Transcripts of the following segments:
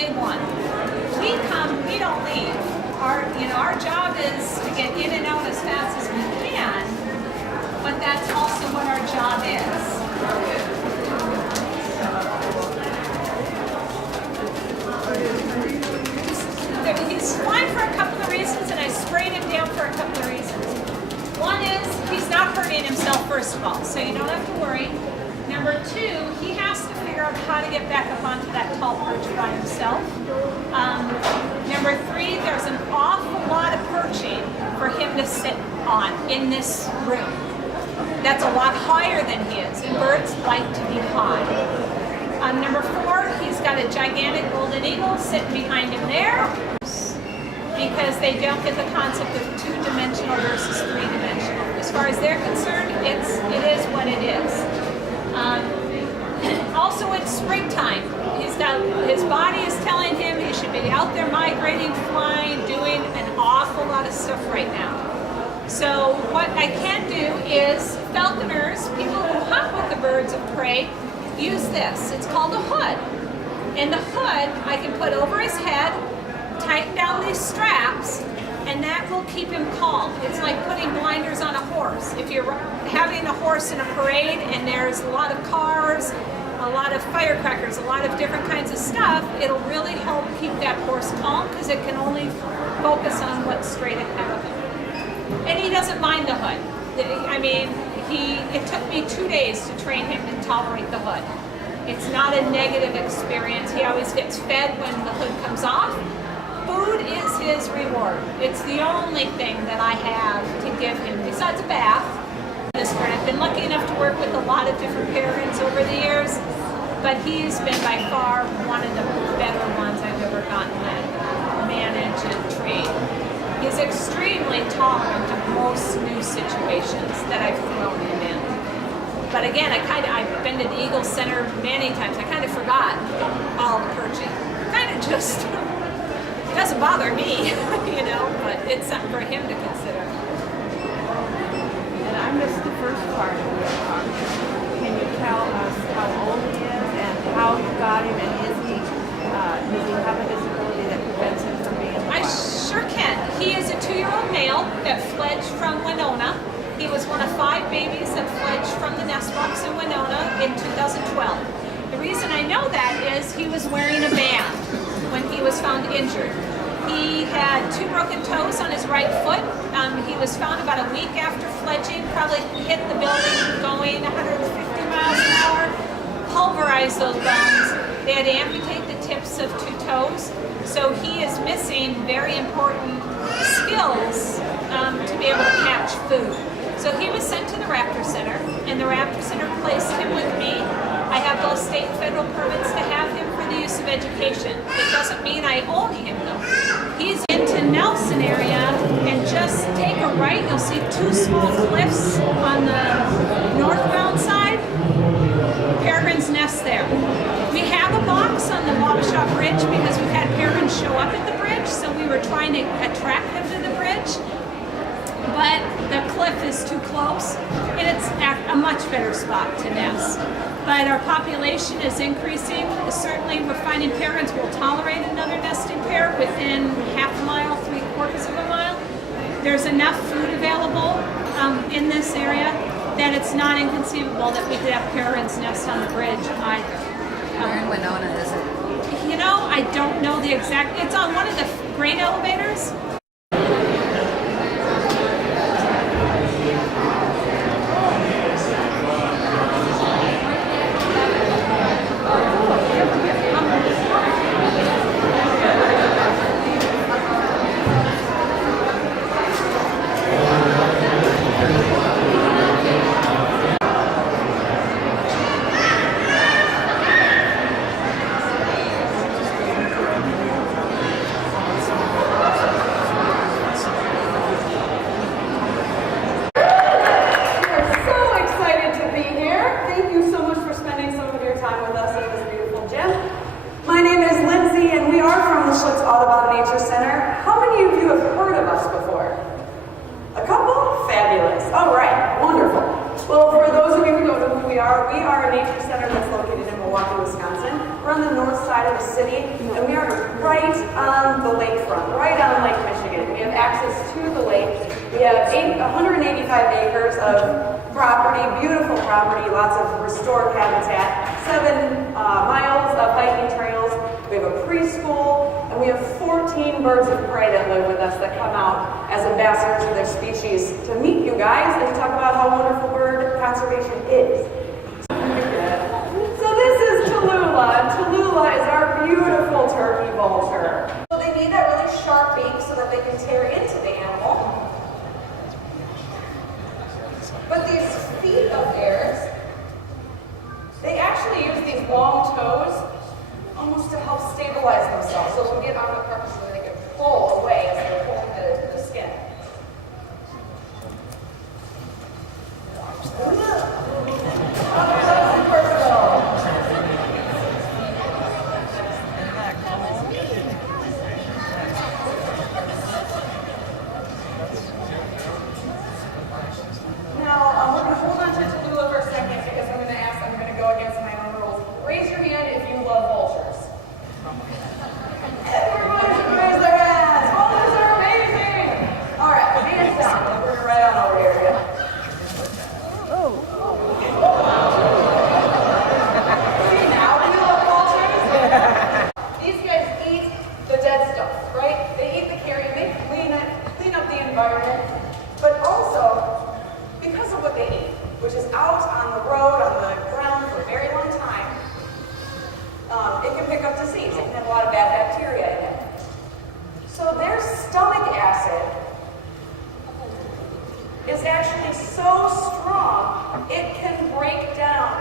they want. We come, we don't leave. Our job is to get in and out as fast as we can, but that's also what our job is. He's fine for a couple of reasons, and I sprayed him down for a couple of reasons. One is he's not hurting himself, first of all, so you don't have to worry. Number two, he has to figure out how to get back up onto that tall perch by himself. Number three, there's an awful lot of perching for him to sit on in this room. That's a lot higher than he is, and birds like to be high. Number four, he's got a gigantic golden eagle sitting behind him there, because they don't get the concept of two-dimensional versus three-dimensional. As far as they're concerned, it is what it is. Also, it's springtime. His body is telling him he should be out there migrating, flying, doing an awful lot of stuff right now. So what I can do is falconers, people who hunt with the birds of prey, use this. It's called a hood. And the hood I can put over his head, tighten down these straps, and that will keep him calm. It's like putting blinders on a horse. If you're having a horse in a parade and there's a lot of cars, a lot of firecrackers, a lot of different kinds of stuff, it'll really help keep that horse calm because it can only focus on what's straight ahead of him. And he doesn't mind the hood. I mean, it took me 2 days to train him to tolerate the hood. It's not a negative experience. He always gets fed when the hood comes off. Food is his reward. It's the only thing that I have to give him, besides a bath. I've been lucky enough to work with a lot of different peregrines over the years, but he's been by far one of the better ones I've ever gotten to manage and train. He's extremely tolerant of most new situations that I've thrown him in. But again, I've been to the Eagle Center many times. I kind of forgot all the perching. Kind of just doesn't bother me, but it's something for him to consider. And I missed the first part of your talk. Can you tell us how old he is and how you got him, and does he have a disability that prevents him from being in the wild? I sure can. He is a 2-year-old male that fledged from Winona. He was one of 5 babies that fledged from the nest box in Winona in 2012. The reason I know that is he was wearing a band when he was found injured. He had 2 broken toes on his right foot. He was found about a week after fledging, probably hit the building going 150 miles an hour, pulverized those bones. They had to amputate the tips of 2 toes. So he is missing very important skills to be able to catch food. So he was sent to the Raptor Center, and the Raptor Center placed him with me. I have both state and federal permits to have him for the use of education. It doesn't mean I own him though. He's into Nelson area, and just take a right, you'll see 2 small cliffs on the northbound side. Peregrine's nest there. We have a box on the Wabasha Bridge because we've had peregrines show up at the bridge, so we were trying to attract them to the bridge. But the cliff is too close, and it's a much better spot to nest. But our population is increasing. Certainly we're finding peregrines will tolerate another nesting pair within half a mile, 3/4 of a mile. There's enough food available in this area that it's not inconceivable that we could have peregrines nest on the bridge either. Where in Winona is it? I don't know the exact, it's on one of the grain elevators. to the lake. We have 185 acres of property, beautiful property, lots of restored habitat, 7 miles of hiking trails. We have a preschool, and we have 14 birds of prey that live with us that come out as ambassadors of their species to meet you guys and to talk about how wonderful bird conservation is. So this is Tallulah, and Tallulah is our beautiful turkey vulture. So they need that really sharp beak so that they can tear into the animal. But these feet of theirs, they actually use these long toes almost to help stabilize themselves. So they'll get on the carcass so that they can pull away as they're pulling the skin. Now, we're going to hold on to Tallulah for a second because I'm going to go against my own rules. Raise your hand if you love vultures. Everybody should raise their hands. Vultures are amazing. All right, hands down. We'll bring it right on over here. Yeah. See, now do you love vultures? These guys eat the dead stuff, right? They eat the carrion. They clean up the environment. But also, because of what they eat, which is out on the road, on the ground for a very long time, it can pick up disease. It can have a lot of bad bacteria in it. So their stomach acid is actually so strong, it can break down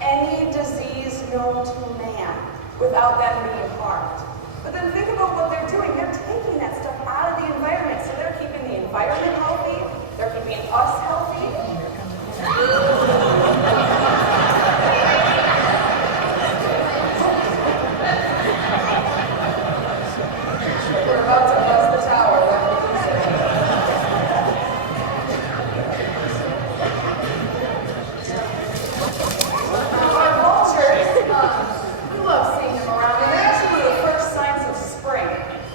any disease known to man without them being harmed. But then think about what they're doing. They're taking that stuff out of the environment. So they're keeping the environment healthy. They're keeping us healthy. We're about to bust the tower. Our vultures, we love seeing them around. And they're actually the first signs of spring.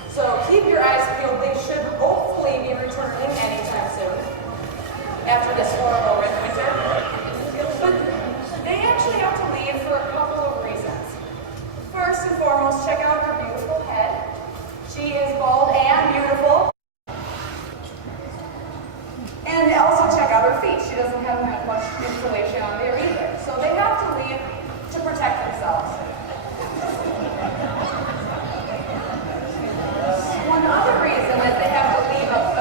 So keep your eyes peeled. They should hopefully be returning anytime soon after this horrible winter. But they actually have to leave for a couple of reasons. First and foremost, check out her beautiful head. She is bald and beautiful. And also check out her feet. She doesn't have that much insulation on there either. So they have to leave to protect themselves. One other reason that they have to leave up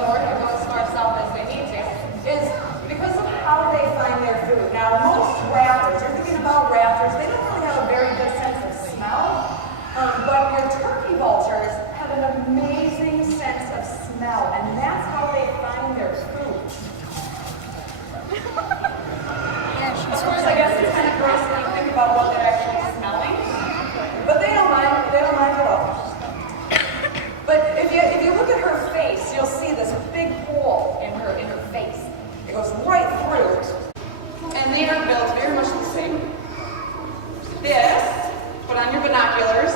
north or go as far south as they need to is because of how they find their food. Now, most raptors, you're thinking about raptors, they don't really have a very good sense of smell, but your turkey vultures have an amazing sense of smell, and that's how they find their food. Of course, I guess it's kind of gross when you think about what they're actually smelling, but they don't mind at all. But if you look at her face, you'll see this big hole in her face. It goes right through. And they are built very much the same. This, put on your binoculars,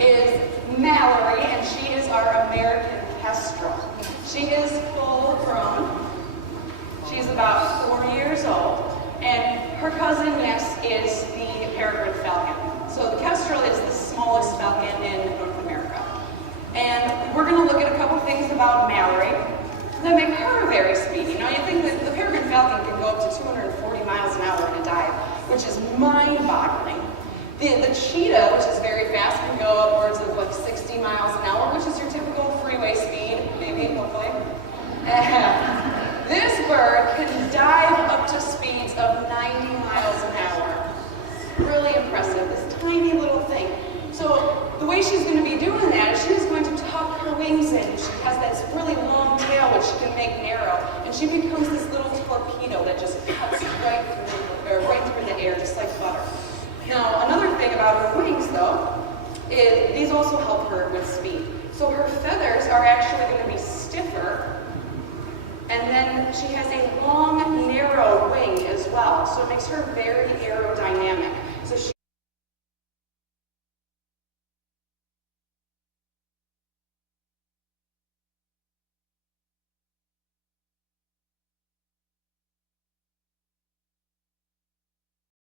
is Mallory, and she is our American kestrel. She is full grown. She's about 4 years old. And her cousin, yes, is the peregrine falcon. So the kestrel is the smallest falcon in North America. And we're going to look at a couple things about Mallory that make her very speedy. Now, you think that the peregrine falcon can go up to 240 miles an hour in a dive, which is mind-boggling. The cheetah, which is very fast, can go upwards of like 60 miles an hour, which is your typical freeway speed, maybe, hopefully. This bird can dive up to speeds of 90 miles an hour. Really impressive, this tiny little thing. So the way she's going to be doing that is she's going to tuck her wings in. She has this really long tail which she can make narrow, and she becomes this little torpedo that just cuts right through the air, just like butter. Now, another thing about her wings, though, is these also help her with speed. So her feathers are actually going to be stiffer, and then she has a long, narrow wing as well, so it makes her very aerodynamic.